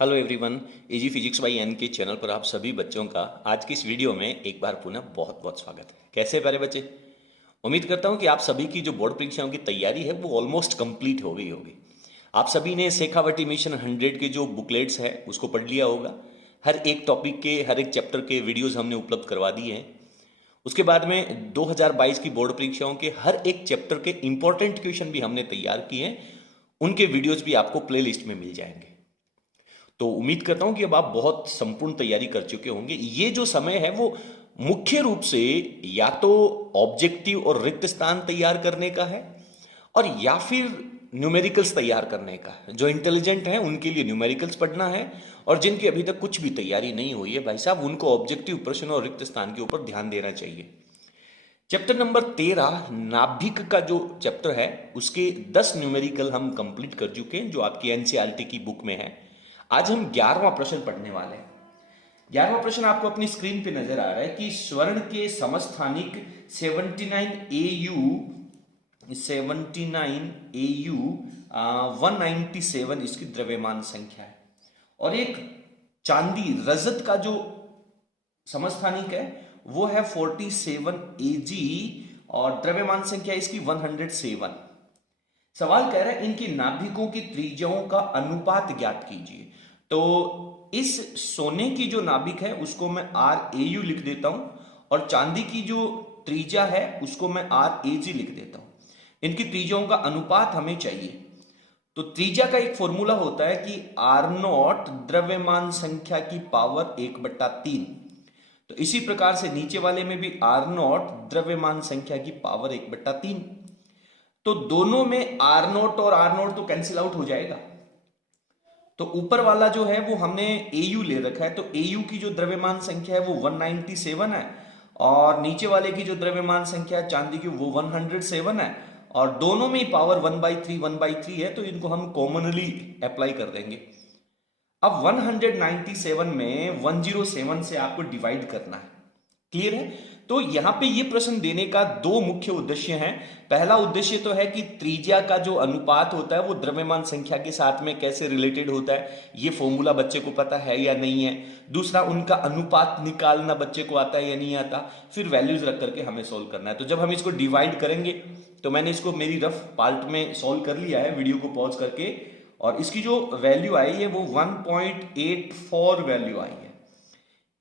Hello everyone, easy physics by N K channel पर आप सभी बच्चों का आज की इस वीडियो में एक बार पुनः बहुत बहुत स्वागत है। कैसे प्यारे बच्चे, उम्मीद करता हूं कि आप सभी की जो बोर्ड परीक्षाओं की तैयारी है वो ऑलमोस्ट कंप्लीट हो गई होगी। आप सभी ने शेखावटी मिशन 100 के जो बुकलेट्स है उसको पढ़ लिया होगा। हर एक टॉपिक के हर एक चैप्टर के वीडियोज हमने उपलब्ध करवा दिए हैं। उसके बाद में 2022 की बोर्ड परीक्षाओं के हर एक चैप्टर के इंपॉर्टेंट क्वेश्चन भी हमने तैयार किए हैं। उनके वीडियोज भी आपको प्ले लिस्ट में मिल जाएंगे। तो उम्मीद करता हूं कि अब आप बहुत संपूर्ण तैयारी कर चुके होंगे। ये जो समय है वो मुख्य रूप से या तो ऑब्जेक्टिव और रिक्त स्थान तैयार करने का है और या फिर न्यूमेरिकल्स तैयार करने का है। जो इंटेलिजेंट हैं उनके लिए न्यूमेरिकल्स पढ़ना है और जिनकी अभी तक कुछ भी तैयारी नहीं हुई है भाई साहब, उनको ऑब्जेक्टिव प्रश्न और रिक्त स्थान के ऊपर ध्यान देना चाहिए। चैप्टर नंबर 13 नाभिक का जो चैप्टर है उसके 10 न्यूमेरिकल हम कंप्लीट कर चुके हैं जो आपकी एनसीईआरटी की बुक में है। आज हम 11वां प्रश्न पढ़ने वाले हैं। 11वां प्रश्न आपको अपनी स्क्रीन पे नजर आ रहा है कि स्वर्ण के समस्थानिक 79 AU 197 इसकी द्रव्यमान संख्या है और एक चांदी रजत का जो समस्थानिक है वो है 47 AG और द्रव्यमान संख्या इसकी 107। सवाल कह रहा है इनकी नाभिकों की त्रिज्याओं का अनुपात ज्ञात कीजिए। तो इस सोने की जो नाभिक है उसको मैं RAU लिख देता हूं और चांदी की जो त्रिज्या है उसको मैं RAG लिख देता हूं। इनकी त्रिज्याओं का अनुपात हमें चाहिए। तो त्रिज्या का एक फॉर्मूला होता है कि R0 द्रव्यमान संख्या की पावर 1/3। तो इसी प्रकार से नीचे वाले में भी R0 द्रव्यमान संख्या की पावर 1/3। तो दोनों में R0 और R0 तो कैंसिल आउट हो जाएगा। तो ऊपर वाला जो है वो हमने AU ले रखा है, तो AU की जो द्रव्यमान संख्या है वो 197 है और नीचे वाले की जो द्रव्यमान संख्या है चांदी की वो 107 है और दोनों में ही पावर 1/3 है। तो इनको हम कॉमनली अप्लाई कर देंगे। अब 197 में 107 से आपको डिवाइड करना है। क्लियर है? तो यहां पे ये प्रश्न देने का दो मुख्य उद्देश्य हैं। पहला उद्देश्य तो है कि त्रिज्या का जो अनुपात होता है वो द्रव्यमान संख्या के साथ में कैसे रिलेटेड होता है, ये फॉर्मूला बच्चे को पता है या नहीं है। दूसरा, उनका अनुपात निकालना बच्चे को आता है या नहीं आता। फिर वैल्यूज रख करके हमें सोल्व करना है। तो जब हम इसको डिवाइड करेंगे तो मैंने इसको मेरी रफ पार्ट में सोल्व कर लिया है वीडियो को पॉज करके, और इसकी जो वैल्यू आई है वो 1.84 वैल्यू आई है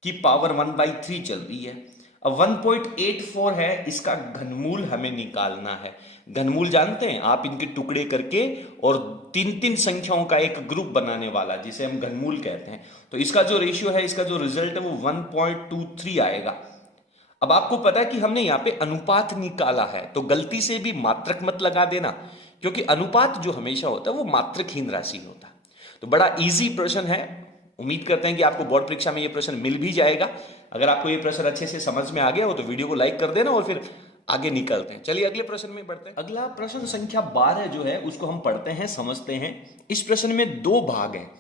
कि पावर 1/3 चल रही है। अब 1.84 है, इसका घनमूल हमें निकालना है। घनमूल जानते हैं आप, इनके टुकड़े करके और तीन तीन संख्याओं का एक ग्रुप बनाने वाला जिसे हम घनमूल कहते हैं। तो इसका जो रेशियो है, इसका जो रिजल्ट है वो 1.23 आएगा। अब आपको पता है कि हमने यहां पे अनुपात निकाला है, तो गलती से भी मात्रक मत लगा देना, क्योंकि अनुपात जो हमेशा होता है वो मात्रकहीन राशि होता है। तो बड़ा इजी प्रश्न है। उम्मीद करते हैं कि आपको बोर्ड परीक्षा में ये प्रश्न मिल भी जाएगा। अगर आपको ये प्रश्न अच्छे से समझ में आ गया हो तो वीडियो को लाइक कर देना और फिर आगे निकलते हैं। चलिए अगले प्रश्न में बढ़ते हैं। अगला प्रश्न संख्या 12 जो है उसको हम पढ़ते हैं, समझते हैं। इस प्रश्न में दो भाग हैं।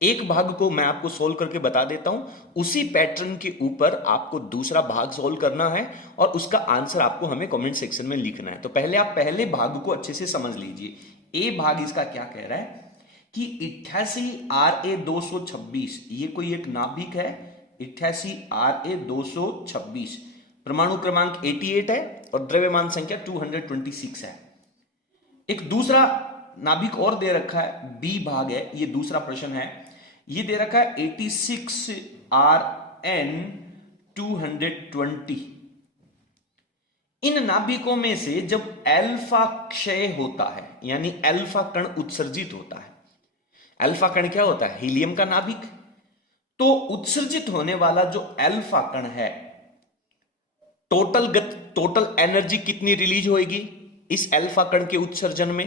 एक भाग को मैं आपको सोल्व करके बता देता हूं, उसी पैटर्न के ऊपर आपको दूसरा भाग सोल्व करना है और उसका आंसर आपको हमें कमेंट सेक्शन में लिखना है। तो पहले आप पहले भाग को अच्छे से समझ लीजिए। ए भाग इसका क्या कह रहा है कि 88 RA 226 ये कोई एक नाभिक है। 88 RA 226, परमाणु क्रमांक 88 है और द्रव्यमान संख्या 226 है। एक दूसरा नाभिक और दे रखा है, बी भाग है, ये दूसरा प्रश्न है। ये दे रखा है 86 RN 220। इन नाभिकों में से जब अल्फा क्षय होता है यानी अल्फा कण उत्सर्जित होता है। अल्फा कण क्या होता है? हीलियम का नाभिक। तो उत्सर्जित होने वाला जो अल्फा कण है, टोटल एनर्जी कितनी रिलीज होगी इस अल्फा कण के उत्सर्जन में,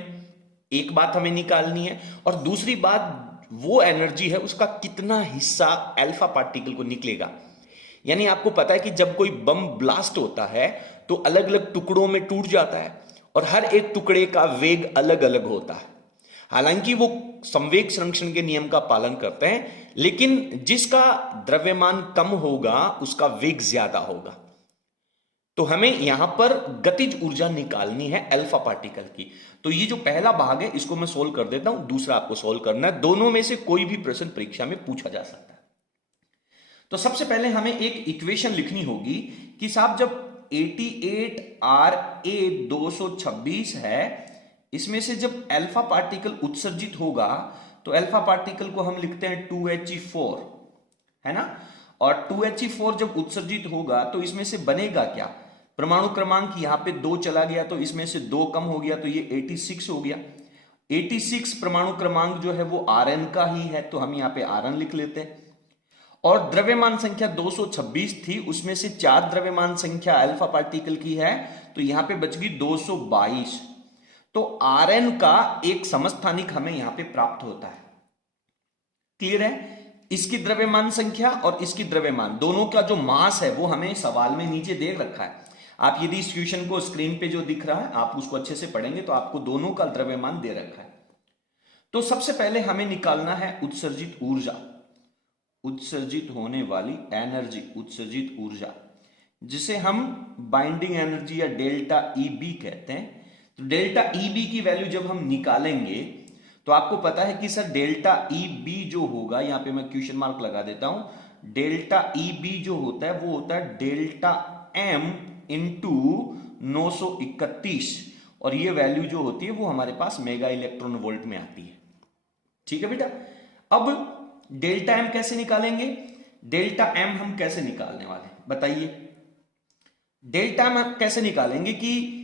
एक बात हमें निकालनी है। और दूसरी बात, वो एनर्जी है उसका कितना हिस्सा अल्फा पार्टिकल को निकलेगा। यानी आपको पता है कि जब कोई बम ब्लास्ट होता है तो अलग अलग टुकड़ों में टूट जाता है और हर एक टुकड़े का वेग अलग अलग होता है। हालांकि वो संवेग संरक्षण के नियम का पालन करते हैं, लेकिन जिसका द्रव्यमान कम होगा उसका वेग ज्यादा होगा। तो हमें यहां पर गतिज ऊर्जा निकालनी है अल्फा पार्टिकल की। तो ये जो पहला भाग है इसको मैं सोल्व कर देता हूं, दूसरा आपको सोल्व करना है। दोनों में से कोई भी प्रश्न परीक्षा में पूछा जा सकता है। तो सबसे पहले हमें एक इक्वेशन लिखनी होगी कि साहब जब 88 RA 226 है, इसमें से जब अल्फा पार्टिकल उत्सर्जित होगा तो अल्फा पार्टिकल को हम लिखते हैं 2He4, है ना। और 2He4 जब उत्सर्जित होगा तो इसमें से बनेगा क्या, परमाणु क्रमांक यहां पे 2 चला गया तो इसमें से 2 कम हो गया तो ये 86 हो गया। 86 परमाणु क्रमांक जो है वो Rn का ही है, तो हम यहां पे Rn लिख लेते हैं। और द्रव्यमान संख्या 226 थी, उसमें से 4 द्रव्यमान संख्या अल्फा पार्टिकल की है, तो यहां पे बच गई 222। तो Rn का एक समस्थानिक हमें यहां पे प्राप्त होता है। क्लियर है। इसकी द्रव्यमान संख्या और इसकी द्रव्यमान दोनों का जो मास है वो हमें सवाल में नीचे दे रखा है। आप यदि इस क्वेश्चन को स्क्रीन पे जो दिख रहा है आप उसको अच्छे से पढ़ेंगे तो आपको दोनों का द्रव्यमान दे रखा है। तो सबसे पहले हमें निकालना है उत्सर्जित ऊर्जा, उत्सर्जित होने वाली एनर्जी, उत्सर्जित ऊर्जा, जिसे हम बाइंडिंग एनर्जी या डेल्टा EB कहते हैं। तो डेल्टा EB की वैल्यू जब हम निकालेंगे तो आपको पता है कि सर डेल्टा EB जो होगा, यहां पे मैं क्वेश्चन मार्क लगा देता हूं, डेल्टा EB जो होता है वो होता है डेल्टा M इंटू 931, और ये वैल्यू जो होती है वो हमारे पास मेगा इलेक्ट्रॉन वोल्ट में आती है। ठीक है बेटा। अब डेल्टा M कैसे निकालेंगे, डेल्टा M हम कैसे निकालने वाले बताइए। डेल्टा M कैसे निकालेंगे कि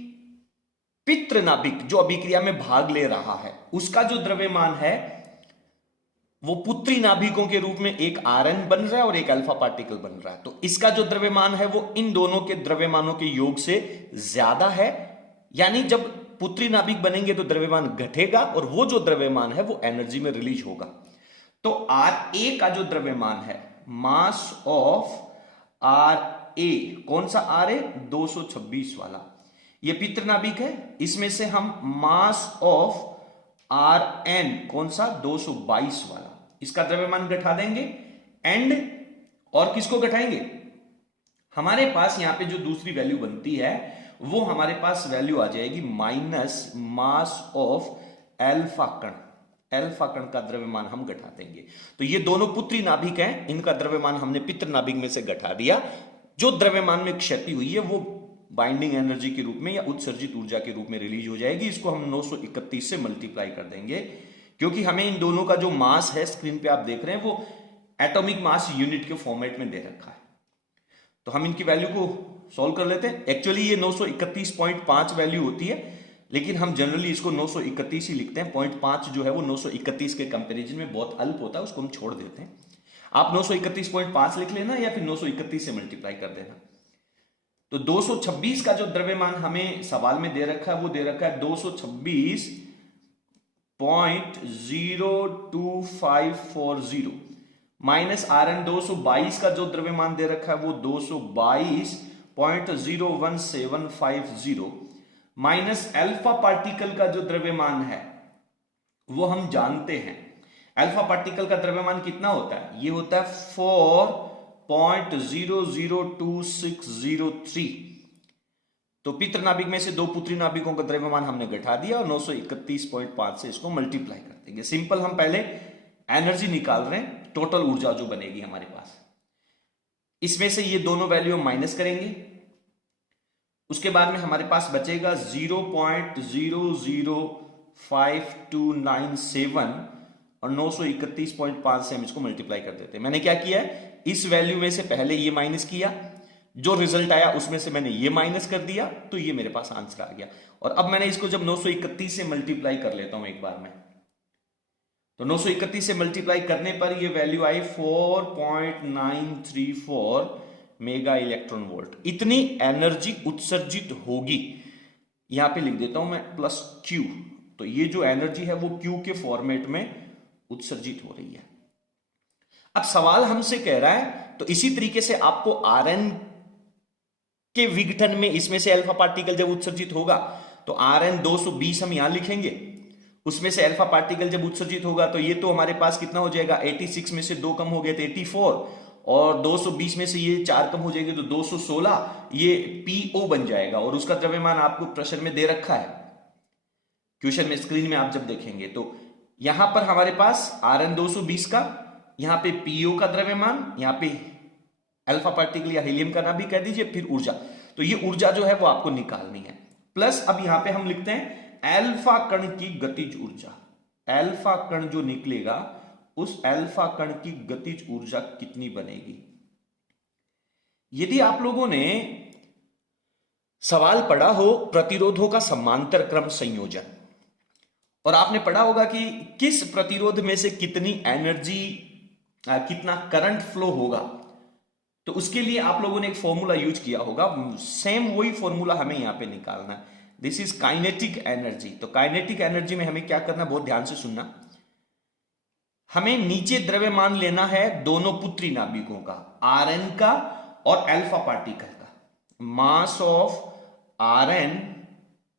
पित्र नाभिक जो अभिक्रिया में भाग ले रहा है उसका जो द्रव्यमान है वो पुत्री नाभिकों के रूप में एक Rn बन रहा है और एक अल्फा पार्टिकल बन रहा है। तो इसका जो द्रव्यमान है वो इन दोनों के द्रव्यमानों के योग से ज्यादा है, यानी जब पुत्री नाभिक बनेंगे तो द्रव्यमान घटेगा और वो जो द्रव्यमान है वो एनर्जी में रिलीज होगा। तो Ra का जो द्रव्यमान है, मास ऑफ Ra, कौन सा Ra, 226 वाला, ये पित्र नाभिक है, इसमें से हम मास ऑफ Rn कौन सा, 222 वाला, इसका द्रव्यमान घटा देंगे। एंड और किसको घटाएंगे, हमारे पास यहां पे जो दूसरी वैल्यू बनती है वो हमारे पास वैल्यू आ जाएगी माइनस मास ऑफ अल्फा कण, अल्फा कण का द्रव्यमान हम घटा देंगे। तो ये दोनों पुत्री नाभिक हैं, इनका द्रव्यमान हमने पित्र नाभिक में से घटा दिया। जो द्रव्यमान में क्षति हुई है वो बाइंडिंग एनर्जी के रूप में या उत्सर्जित ऊर्जा के रूप में रिलीज हो जाएगी। इसको हम 931 से मल्टीप्लाई कर देंगे, क्योंकि हमें इन दोनों का जो मास है स्क्रीन पे आप देख रहे हैं वो एटॉमिक मास यूनिट के फॉर्मेट में दे रखा है। तो हम इनकी वैल्यू को सॉल्व कर लेते हैं। एक्चुअली ये 931.5 वैल्यू होती है, लेकिन हम जनरली इसको 931 ही लिखते हैं। 0.5 जो है वो 931 के कंपेरिजन में बहुत अल्प होता है, उसको हम छोड़ देते हैं। आप 931.5 लिख लेना या फिर 931 से मल्टीप्लाई कर देना। तो 226 का जो द्रव्यमान हमें सवाल में दे रखा है वो दे रखा है 226.02540 माइनस Rn 222 का जो द्रव्यमान दे रखा है वो 222.01750 माइनस अल्फा पार्टिकल का जो द्रव्यमान है वो हम जानते हैं। अल्फा पार्टिकल का द्रव्यमान कितना होता है, ये होता है 4.002603। तो पित्र नाभिक में से 2 पुत्री नाभिकों का द्रव्यमान हमने घटा दिया और 931.5 से इसको मल्टीप्लाई कर देंगे। सिंपल, हम पहले एनर्जी निकाल रहे हैं, टोटल ऊर्जा जो बनेगी हमारे पास, इसमें से ये दोनों वैल्यू हम माइनस करेंगे। उसके बाद में हमारे पास बचेगा 0.005297 और 931.5 से हम इसको मल्टीप्लाई कर देते हैं। मैंने क्या किया है, इस वैल्यू में से पहले ये माइनस किया, जो रिजल्ट आया उसमें से मैंने ये माइनस कर दिया, तो ये मेरे पास आंसर आ गया। और अब मैंने इसको जब 931 से मल्टीप्लाई कर लेता हूं एक बार में, तो 931 से मल्टीप्लाई करने पर ये वैल्यू आई 4.934 मेगा इलेक्ट्रॉन वोल्ट। इतनी एनर्जी उत्सर्जित होगी, यहां पे लिख देता हूं मैं प्लस Q। तो ये जो एनर्जी है वो Q के फॉर्मेट में उत्सर्जित हो रही है। अब सवाल हमसे कह रहा है, तो इसी तरीके से आपको Rn के विघटन में इसमें से अल्फा पार्टिकल जब उत्सर्जित होगा तो Rn 220 हम यहां लिखेंगे, उसमें से अल्फा पार्टिकल जब उत्सर्जित होगा तो ये तो हमारे पास कितना हो जाएगा, 86 में से 2 कम हो गए तो 84, और 220 में से ये 4 कम हो जाएंगे तो 216 ये PO बन जाएगा, और उसका द्रव्यमान आपको प्रश्न में दे रखा है, क्वेश्चन में स्क्रीन में आप जब देखेंगे तो यहां पर हमारे पास Rn 220 का, यहां पे PO का द्रव्यमान, यहां पे अल्फा पार्टिकल या हीलियम का नाम भी कह दीजिए, फिर ऊर्जा। तो ये ऊर्जा जो है वो आपको निकालनी है। प्लस अब यहां पे हम लिखते हैं अल्फा कण की गतिज ऊर्जा। अल्फा कण जो निकलेगा उस अल्फा कण की गतिज ऊर्जा कितनी बनेगी। यदि आप लोगों ने सवाल पढ़ा हो प्रतिरोधों का समांतर क्रम संयोजन, और आपने पढ़ा होगा कि किस प्रतिरोध में से कितनी एनर्जी, कितना करंट फ्लो होगा, तो उसके लिए आप लोगों ने एक फॉर्मूला यूज किया होगा। सेम वही फॉर्मूला हमें यहां पे निकालना है। This is kinetic energy. तो काइनेटिक एनर्जी में हमें क्या करना, बहुत ध्यान से सुनना। हमें नीचे द्रव्यमान लेना है दोनों पुत्री नाभिकों का, Rn का और अल्फा पार्टिकल का। Mass of Rn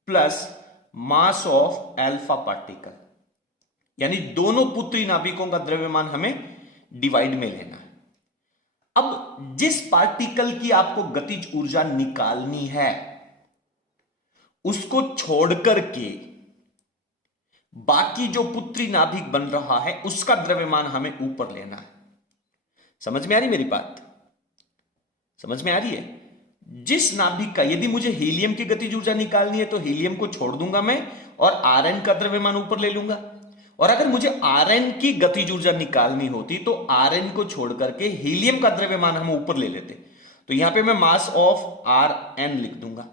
plus mass of alpha particle, यानी दोनों पुत्री नाभिकों का द्रव्यमान हमें डिवाइड में लेना है। अब जिस पार्टिकल की आपको गतिज ऊर्जा निकालनी है उसको छोड़कर के बाकी जो पुत्री नाभिक बन रहा है उसका द्रव्यमान हमें ऊपर लेना है। समझ में आ रही मेरी बात? समझ में आ रही है? जिस नाभिक का, यदि मुझे हीलियम की गतिज ऊर्जा निकालनी है तो हीलियम को छोड़ दूंगा मैं और Rn का द्रव्यमान ऊपर ले लूंगा। और अगर मुझे Rn की गतिज ऊर्जा निकालनी होती तो Rn को छोड़ करके हीलियम का द्रव्यमान हम ऊपर ले लेते। तो यहां पे मैं मास ऑफ Rn लिख दूंगा।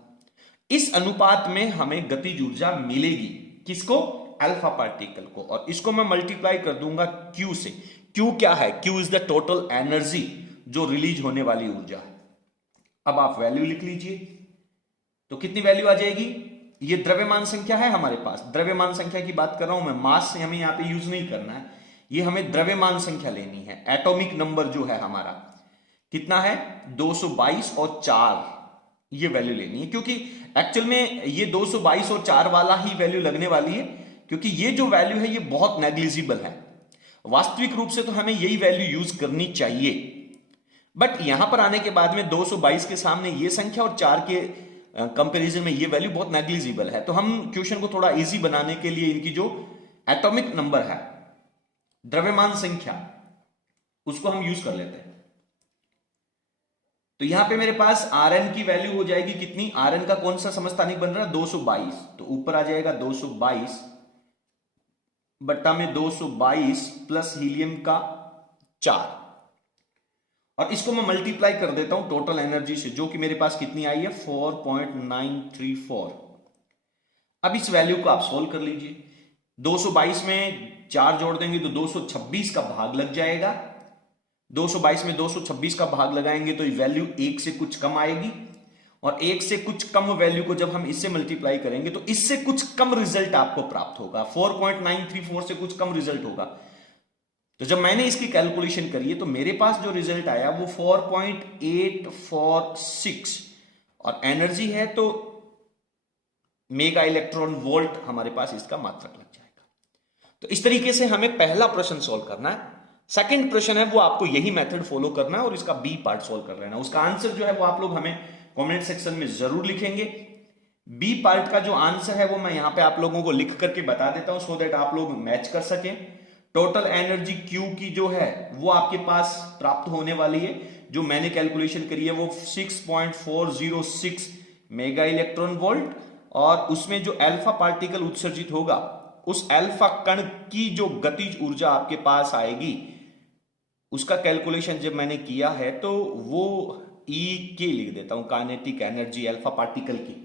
इस अनुपात में हमें गतिज ऊर्जा मिलेगी। किसको? अल्फा पार्टिकल को। और इसको मैं मल्टीप्लाई कर दूंगा Q से। Q क्या है? Q is the total energy जो रिलीज होने वाली ऊर्जा है। अब आप वैल्यू लिख लीजिए, तो कितनी वैल्यू आ जाएगी? ये द्रव्यमान संख्या है हमारे पास, द्रव्यमान संख्या की बात कर रहा हूं मैं, मास से हमें यहां पे यूज नहीं करना है। ये हमें द्रव्यमान संख्या लेनी है। एटॉमिक नंबर जो है हमारा कितना है? 222 और 4, ये वैल्यू लेनी है। क्योंकि एक्चुअल में ये 222 और 4 वाला ही वैल्यू लगने वाली है, क्योंकि ये जो वैल्यू है ये बहुत नेग्लिजिबल है। वास्तविक रूप से तो हमें यही वैल्यू यूज करनी चाहिए, बट यहां पर आने के बाद में 222 के सामने ये संख्या और 4 के कंपैरिजन में ये वैल्यू बहुत नेग्लिजिबल है। तो हम क्वेश्चन को थोड़ा इजी बनाने के लिए इनकी जो एटॉमिक नंबर है, द्रव्यमान संख्या, उसको हम यूज कर लेते हैं। तो यहां पे मेरे पास Rn की वैल्यू हो जाएगी कितनी? Rn का कौन सा समस्थानिक बन रहा है? 222। तो ऊपर आ जाएगा 222 बट्टा में 222 प्लस हीलियम का 4, और इसको मैं मल्टीप्लाई कर देता हूं टोटल एनर्जी से, जो कि मेरे पास कितनी आई है? 4.934। अब इस वैल्यू को आप सोल्व कर लीजिए। 222 में 4 जोड़ देंगे तो 226 का भाग लग जाएगा। 222 में 226 का भाग लगाएंगे तो ये वैल्यू 1 से कुछ कम आएगी, और 1 से कुछ कम वैल्यू को जब हम इससे मल्टीप्लाई करेंगे तो इससे कुछ कम रिजल्ट आपको प्राप्त होगा। 4.934 से कुछ कम रिजल्ट होगा। तो जब मैंने इसकी कैलकुलेशन करी है तो मेरे पास जो रिजल्ट आया वो 4.846, और एनर्जी है तो मेगा इलेक्ट्रॉन वोल्ट हमारे पास इसका मात्रक लग जाएगा। तो इस तरीके से हमें पहला प्रश्न सॉल्व करना है। सेकंड प्रश्न है वो आपको यही मेथड फॉलो करना है और इसका बी पार्ट सॉल्व कर लेना। उसका आंसर जो है वो आप लोग हमें कमेंट सेक्शन में जरूर लिखेंगे। बी पार्ट का जो आंसर है वो मैं यहां पे आप लोगों को लिख करके बता देता हूं, सो दैट आप लोग मैच कर सकें। टोटल एनर्जी Q की जो है वो आपके पास प्राप्त होने वाली है, जो मैंने कैलकुलेशन करी है वो 6.406 मेगा इलेक्ट्रॉन वोल्ट, और उसमें जो अल्फा पार्टिकल उत्सर्जित होगा उस अल्फा कण की जो गतिज ऊर्जा आपके पास आएगी उसका कैलकुलेशन जब मैंने किया है तो वो E के लिख देता हूं, काइनेटिक एनर्जी अल्फा पार्टिकल की,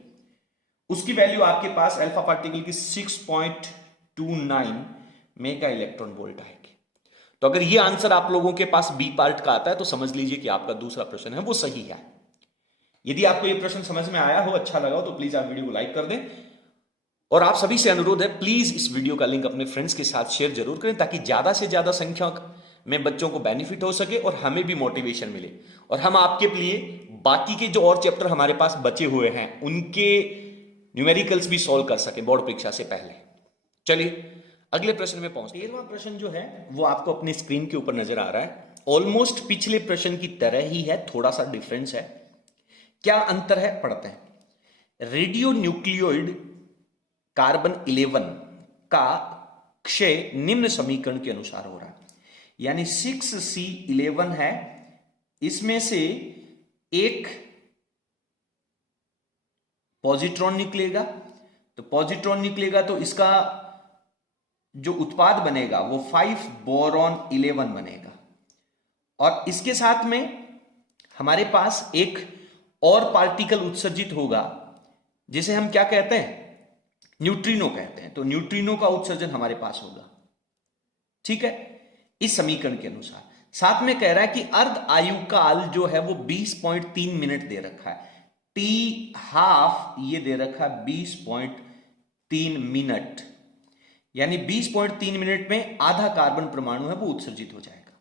उसकी वैल्यू आपके पास अल्फा पार्टिकल की 6.29 मेगा इलेक्ट्रॉन वोल्ट आएगी। तो अगर ये आंसर आप लोगों के पास बी पार्ट का आता है तो समझ लीजिए कि आपका दूसरा प्रश्न है वो सही है। यदि आपको ये प्रश्न समझ में आया हो, अच्छा लगा हो, तो प्लीज आप वीडियो को लाइक कर दें, और आप सभी से अनुरोध है प्लीज इस वीडियो का लिंक अपने फ्रेंड्स के साथ शेयर जरूर करें, ताकि ज्यादा से ज्यादा संख्या में बच्चों को बेनिफिट हो सके और हमें भी मोटिवेशन मिले, और हम आपके लिए बाकी के जो और चैप्टर हमारे पास बचे हुए हैं उनके न्यूमेरिकल्स भी सॉल्व कर सके बोर्ड परीक्षा से पहले। चलिए अगले प्रश्न में पहुंचते हैं। 13वां प्रश्न जो है वो आपको अपनी स्क्रीन के ऊपर नजर आ रहा है, ऑलमोस्ट पिछले प्रश्न की तरह ही है, थोड़ा सा डिफरेंस है। क्या अंतर है पढ़ते हैं। रेडियो न्यूक्लियोइड कार्बन 11 का क्षय निम्न समीकरण के अनुसार हो रहा है, यानी 6C11 है, इसमें से एक पॉजिट्रॉन निकलेगा, तो पॉजिट्रॉन निकलेगा तो इसका जो उत्पाद बनेगा वो 5 बोरॉन 11 बनेगा, और इसके साथ में हमारे पास एक और पार्टिकल उत्सर्जित होगा जिसे हम क्या कहते हैं, न्यूट्रिनो कहते हैं। तो न्यूट्रिनो का उत्सर्जन हमारे पास होगा, ठीक है, इस समीकरण के अनुसार। साथ में कह रहा है कि अर्ध आयुकाल जो है वो 20.3 मिनट दे रखा है, टी हाफ ये दे रखा है 20.3 मिनट, यानी 20.3 मिनट में आधा कार्बन परमाणु है वो उत्सर्जित हो जाएगा।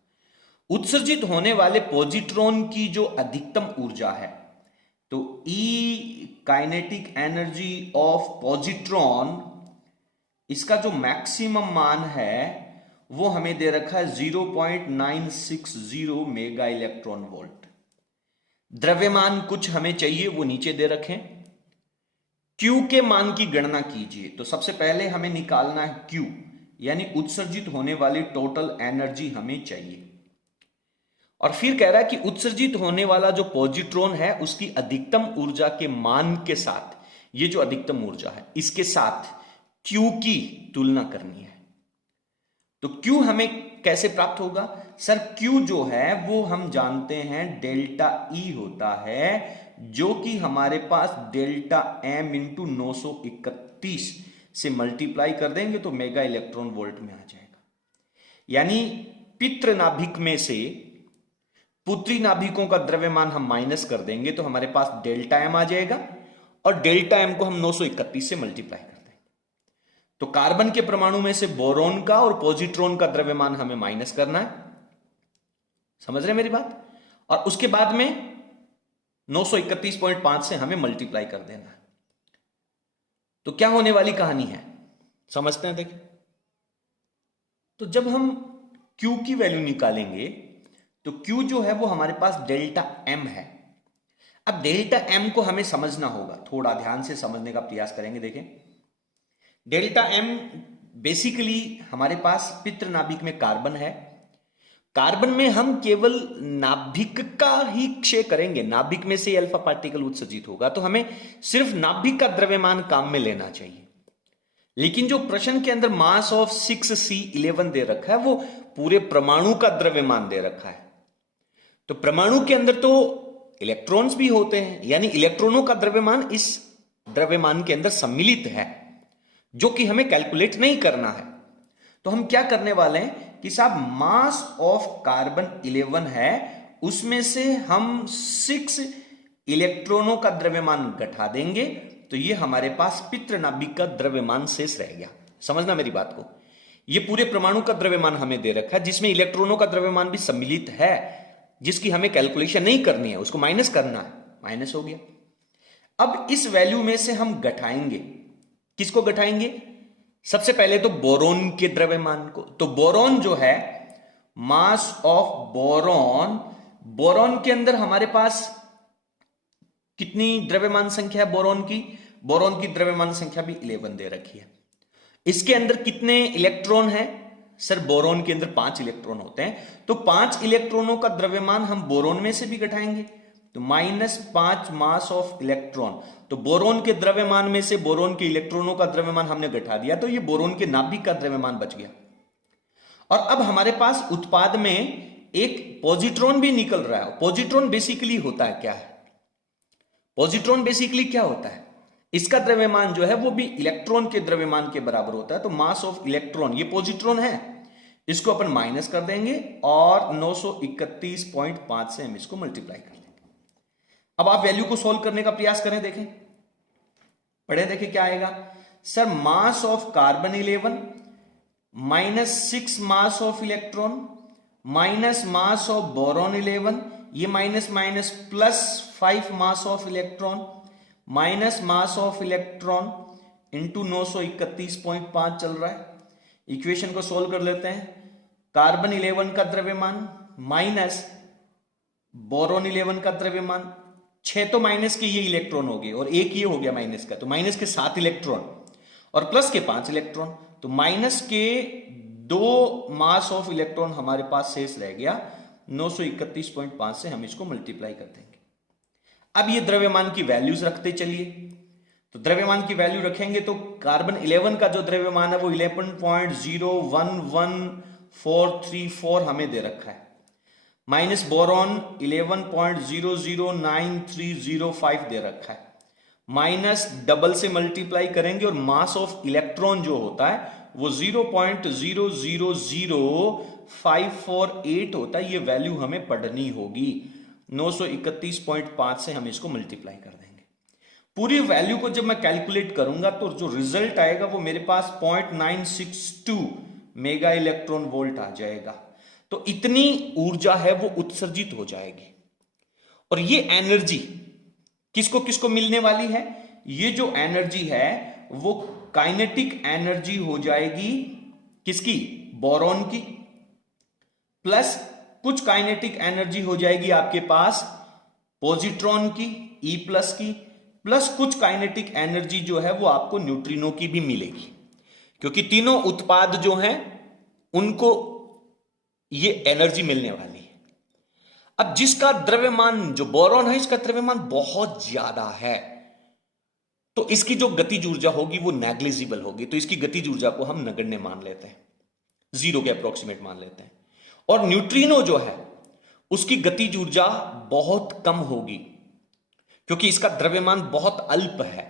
उत्सर्जित होने वाले पॉजिट्रॉन की जो अधिकतम ऊर्जा है, तो ई काइनेटिक एनर्जी ऑफ पॉजिट्रॉन, इसका जो मैक्सिमम मान है वो हमें दे रखा है 0.960 मेगा इलेक्ट्रॉन वोल्ट। द्रव्यमान कुछ हमें चाहिए वो नीचे दे रखें। Q के मान की गणना कीजिए, तो सबसे पहले हमें निकालना है Q, यानी उत्सर्जित होने वाली टोटल एनर्जी हमें चाहिए। और फिर कह रहा है कि उत्सर्जित होने वाला जो पॉजिट्रॉन है उसकी अधिकतम ऊर्जा के मान के साथ, ये जो अधिकतम ऊर्जा है इसके साथ Q की तुलना करनी है। तो Q हमें कैसे प्राप्त होगा? सर Q जो है वो हम जानते हैं डेल्टा E होता है, जो कि हमारे पास डेल्टा M इंटू 931 से मल्टीप्लाई कर देंगे तो मेगा इलेक्ट्रॉन वोल्ट में आ जाएगा। यानी पितृ नाभिक में से पुत्री नाभिकों का द्रव्यमान हम माइनस कर देंगे तो हमारे पास डेल्टा M आ जाएगा, और डेल्टा M को हम 931 से मल्टीप्लाई कर देंगे। तो कार्बन के परमाणु में से बोरॉन का और पॉजिट्रॉन का द्रव्यमान हमें माइनस करना है, समझ रहे मेरी बात, और उसके बाद में 931.5 से हमें मल्टीप्लाई कर देना है। तो क्या होने वाली कहानी है समझते हैं, देखिए। तो जब हम Q की वैल्यू निकालेंगे तो Q जो है वो हमारे पास डेल्टा M है। अब डेल्टा M को हमें समझना होगा, थोड़ा ध्यान से समझने का प्रयास करेंगे। देखें, डेल्टा M बेसिकली हमारे पास पितृ नाभिक में कार्बन है। कार्बन में हम केवल नाभिक का ही क्षय करेंगे, नाभिक में से अल्फा पार्टिकल उत्सर्जित होगा, तो हमें सिर्फ नाभिक का द्रव्यमान काम में लेना चाहिए। लेकिन जो प्रश्न के अंदर मास ऑफ 6C11 दे रखा है वो पूरे परमाणु का द्रव्यमान दे रखा है। तो परमाणु के अंदर तो इलेक्ट्रॉन्स भी होते हैं, यानी इलेक्ट्रॉनों का द्रव्यमान इस द्रव्यमान के अंदर सम्मिलित है, जो कि हमें कैलकुलेट नहीं करना है। तो हम क्या करने वाले हैं कि साहब मास ऑफ कार्बन 11 है, उसमें से हम 6 इलेक्ट्रॉनों का द्रव्यमान घटा देंगे, तो ये हमारे पास पितृ नाभिक का द्रव्यमान शेष रह गया। समझना मेरी बात को, ये पूरे परमाणु का द्रव्यमान हमें दे रखा है जिसमें इलेक्ट्रॉनों का द्रव्यमान भी सम्मिलित है, जिसकी हमें कैलकुलेशन नहीं करनी है, उसको माइनस करना है, माइनस हो गया। अब इस वैल्यू में से हम घटाएंगे, किसको घटाएंगे? सबसे पहले तो बोरॉन के द्रव्यमान को। तो बोरॉन जो है, मास ऑफ बोरॉन, बोरॉन के अंदर हमारे पास कितनी द्रव्यमान संख्या है बोरॉन की? बोरॉन की द्रव्यमान संख्या भी 11 दे रखी है। इसके अंदर कितने इलेक्ट्रॉन है? सर बोरॉन के अंदर 5 इलेक्ट्रॉन होते हैं, तो 5 इलेक्ट्रॉनों का द्रव्यमान हम बोरॉन में से भी घटाएंगे, तो -5 मास ऑफ इलेक्ट्रॉन। तो बोरॉन के द्रव्यमान में से बोरॉन के इलेक्ट्रॉनों का द्रव्यमान हमने घटा दिया, तो ये बोरॉन के नाभिक का द्रव्यमान बच गया। और अब हमारे पास उत्पाद में एक पॉजिट्रॉन भी निकल रहा है। पॉजिट्रॉन बेसिकली होता है क्या है? पॉजिट्रॉन बेसिकली क्या होता है? इसका द्रव्यमान जो है वो भी इलेक्ट्रॉन के द्रव्यमान के बराबर होता है। तो मास ऑफ इलेक्ट्रॉन, ये पॉजिट्रॉन है, इसको अपन माइनस कर देंगे और 931.5 से हम इसको मल्टीप्लाई कर देंगे। अब आप वैल्यू को सॉल्व करने का प्रयास करें, देखें, पढ़े, देखें क्या आएगा। Sir mass of carbon 11 -6 mass of electron minus mass of boron 11, ये minus minus plus 5 mass of electron minus mass of electron into 931.5 चल रहा है। इक्वेशन को सोल्व कर लेते हैं। कार्बन 11 का द्रव्यमान माइनस बोरॉन 11 का द्रव्यमान, 6 तो माइनस के ये इलेक्ट्रॉन हो गए और एक ये हो गया माइनस का, तो माइनस के 7 इलेक्ट्रॉन और प्लस के 5 इलेक्ट्रॉन, तो माइनस के 2 मास ऑफ इलेक्ट्रॉन हमारे पास शेष रह गया। 931.5 से हम इसको मल्टीप्लाई कर देंगे। अब ये द्रव्यमान की वैल्यूज रखते चलिए, तो द्रव्यमान की वैल्यू रखेंगे तो कार्बन 11 का जो द्रव्यमान है वो 11.011434 हमें दे रखा है, माइनस बोरॉन 11.009305 दे रखा है, माइनस डबल से मल्टीप्लाई करेंगे और मास ऑफ इलेक्ट्रॉन जो होता है वो 0.000548 होता है। ये वैल्यू हमें पढ़नी होगी। 931.5 से हम इसको मल्टीप्लाई कर देंगे। पूरी वैल्यू को जब मैं कैलकुलेट करूंगा तो जो रिजल्ट आएगा वो मेरे पास 0.962 मेगा इलेक्ट्रॉन वोल्ट आ जाएगा। तो इतनी ऊर्जा है वो उत्सर्जित हो जाएगी। और ये एनर्जी किसको किसको मिलने वाली है? ये जो एनर्जी है वो काइनेटिक एनर्जी हो जाएगी किसकी? बोरॉन की, प्लस कुछ काइनेटिक एनर्जी हो जाएगी आपके पास पॉजिट्रॉन की, ई प्लस की, प्लस कुछ काइनेटिक एनर्जी जो है वो आपको न्यूट्रिनो की भी मिलेगी, क्योंकि तीनों उत्पाद जो हैं उनको ये एनर्जी मिलने वाली है। अब जिसका द्रव्यमान, जो बोरॉन है, इसका द्रव्यमान बहुत ज्यादा है, तो इसकी जो गतिज ऊर्जा होगी वो नेग्लिजिबल होगी। तो इसकी गतिज ऊर्जा को हम नगण्य मान लेते हैं, 0 के अप्रोक्सीमेट मान लेते हैं। और न्यूट्रिनो जो है उसकी गतिज ऊर्जा बहुत कम होगी, क्योंकि इसका द्रव्यमान बहुत अल्प है।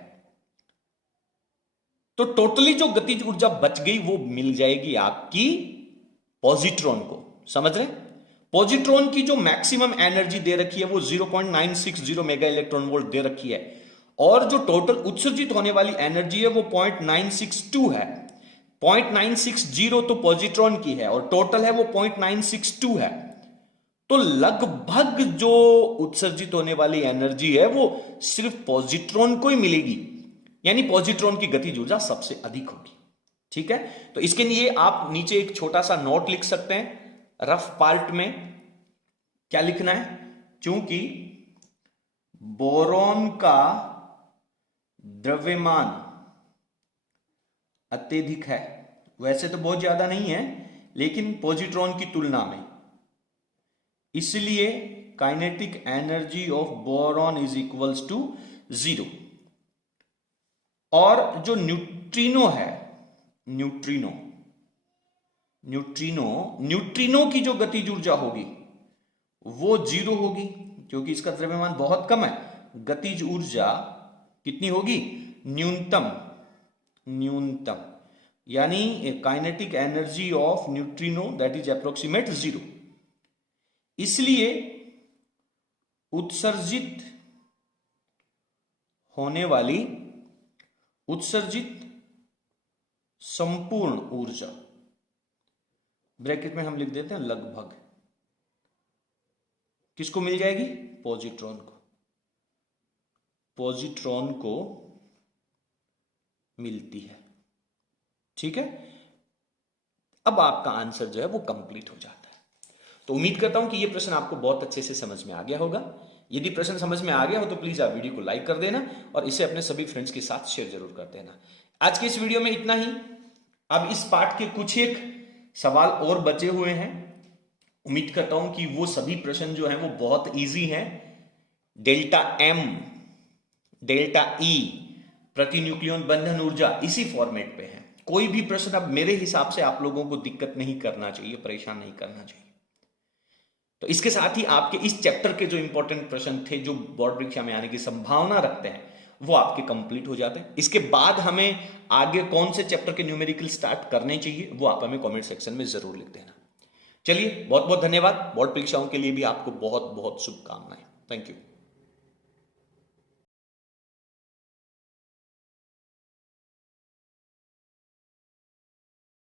तो टोटली जो गतिज ऊर्जा बच गई वो मिल जाएगी आपकी पॉजिट्रॉन को। समझ रहे? पॉजिट्रॉन की जो मैक्सिमम एनर्जी दे रखी है वो 0.960 मेगा इलेक्ट्रॉन वोल्ट दे रखी है, और जो टोटल उत्सर्जित होने वाली एनर्जी है वो 0.962 है। 0.960 तो पॉजिट्रॉन की है और टोटल है वो 0.962 है। तो लगभग जो उत्सर्जित होने वाली एनर्जी है वो सिर्फ पॉजिट्रॉन को ही मिलेगी, यानी पॉजिट्रॉन की गतिज ऊर्जा सबसे अधिक होगी। ठीक है, तो इसके लिए आप नीचे एक छोटा सा नोट लिख सकते हैं रफ पार्ट में। क्या लिखना है? चूंकि बोरॉन का द्रव्यमान अत्यधिक है, वैसे तो बहुत ज्यादा नहीं है लेकिन पॉजिट्रॉन की तुलना में, इसलिए kinetic energy of boron is equals to 0। और जो न्यूट्रिनो है, न्यूट्रिनो की जो गतिज ऊर्जा होगी वो 0 होगी, क्योंकि इसका द्रव्यमान बहुत कम है। गतिज ऊर्जा कितनी होगी? न्यूनतम, यानी kinetic energy of neutrino that is approximate 0। इसलिए उत्सर्जित होने वाली संपूर्ण ऊर्जा, ब्रैकेट में हम लिख देते हैं लगभग, किसको मिल जाएगी? पॉजिट्रॉन को मिलती है। ठीक है, अब आपका आंसर जो है वो कंप्लीट हो जाता है। तो उम्मीद करता हूं कि ये प्रश्न आपको बहुत अच्छे से समझ में आ गया होगा। यदि प्रश्न समझ में आ गया हो तो प्लीज आप वीडियो को लाइक कर देना और इसे अपने सभी फ्रेंड्स के साथ शेयर जरूर कर देना। आज के इस वीडियो में इतना ही। अब इस पार्ट के कुछ एक सवाल और बचे हुए हैं। उम्मीद करता हूं कि वो सभी प्रश्न जो हैं वो बहुत इजी हैं। डेल्टा एम, डेल्टा ई, प्रति न्यूक्लियन बंधन ऊर्जा इसी फॉर्मेट पे है। कोई भी प्रश्न अब मेरे हिसाब से आप लोगों को दिक्कत नहीं करना चाहिए, परेशान नहीं करना चाहिए। तो इसके साथ ही आपके इस चैप्टर के जो इंपॉर्टेंट प्रश्न थे, जो बोर्ड परीक्षा में आने की संभावना रखते हैं, वो आपके कंप्लीट हो जाते हैं। इसके बाद हमें आगे कौन से चैप्टर के न्यूमेरिकल स्टार्ट करने चाहिए वो आप हमें कमेंट सेक्शन में जरूर लिख देना। चलिए, बहुत बहुत धन्यवाद। बोर्ड परीक्षाओं के लिए भी आपको बहुत बहुत शुभकामनाएं। Thank you.